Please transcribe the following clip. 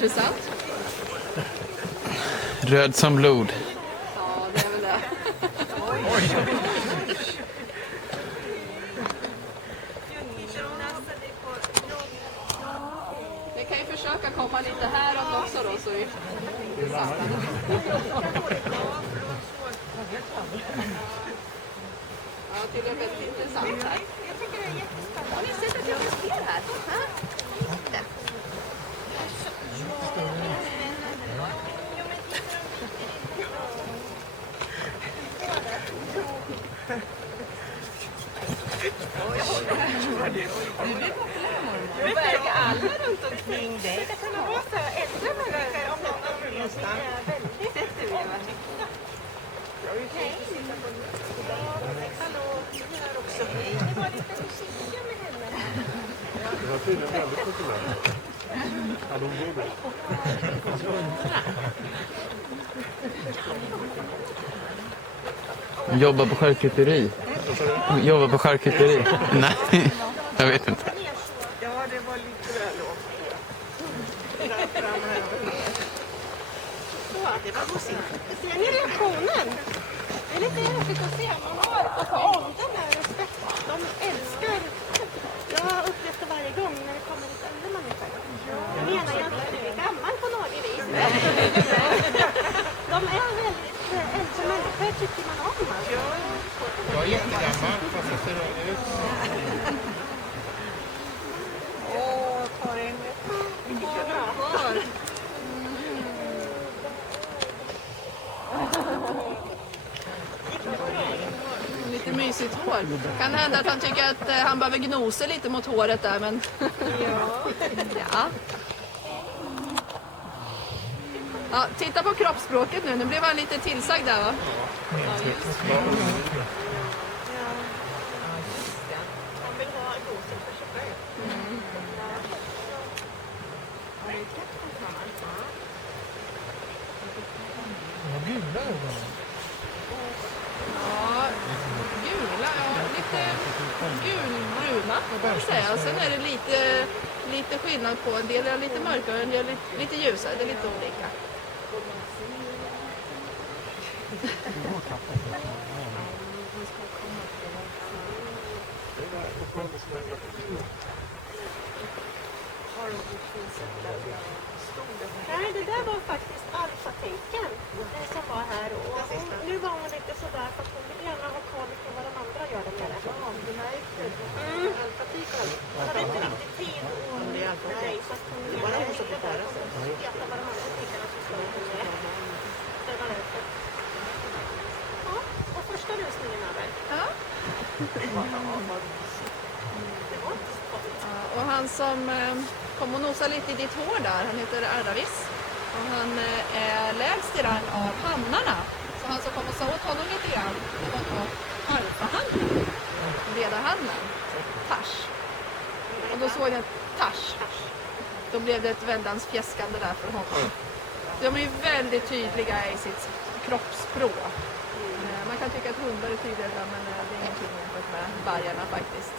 Intressant. Röd som blod. Ja, det är väl det. Vi kan ju försöka komma lite häråt också då, så vi ja, det är väldigt intressant här. Jag tycker det är jättespännande. Har ni sett att jag har spel här? Inte. Jag verkar alla runt omkring dig. Det kan vara så äldre människor om någon av er som är väldigt omtyckta. Hej! Hallå, ni här också. Det var lite försiktiga med henne. Det var tydligen väldigt populärt. Ja, de gjorde det. Jobbar på charkuteri. Jobbar på charkuteri. Nej, jag vet inte. Ja, det var lite väl lågt. Så, det var gosigt. Ser ni reaktionen? Det är lite häftigt att se. Man har åldern där uppe. De älskar. Jag har upplevt det varje gång när det kommer lite äldre människor. Jag menar jag inte att du är gammal på något vis. De är väldigt äldre människor tycker man om. Jag är jättegammal, fast jag ser ut. Åh, Karin. Lite mysigt hår. Kan det hända att han tycker att han behöver gnosa lite mot håret där, men... Ja. Ja, titta på kroppsspråket nu. Nu blev han lite tillsagd där, va? Ja, gula, ja, lite gulbruna kan man säga. Och sen är det lite skillnad på. En del är lite mörkare, en del är lite ljusare. Det är lite olika. Nej, det där var faktiskt alfatecken som var här. Och nu var hon lite sådär för att hon vill gärna ha koll på vad de andra gör där nere. Alfatecken. Hon hade inte riktigt tid med dig så att hon ville veta vad de andra tickarna som står med. Det var därför. Ja, och första rusningen över. Ja. Det var inte så farligt. Och han som kom och nosade lite i ditt hår där, han heter Ardavis. Och han är lägst i rang av hannarna. Så han som kom och sa åt honom lite grann, det var då alfahannen, ledarhannen, Tash. Och då såg jag Tash. Då blev det ett väldans fjäskande där för honom. De är ju väldigt tydliga i sitt kroppsspråk. Man kan tycka att hundar är tydliga, men det är ingenting jämfört med vargarna faktiskt.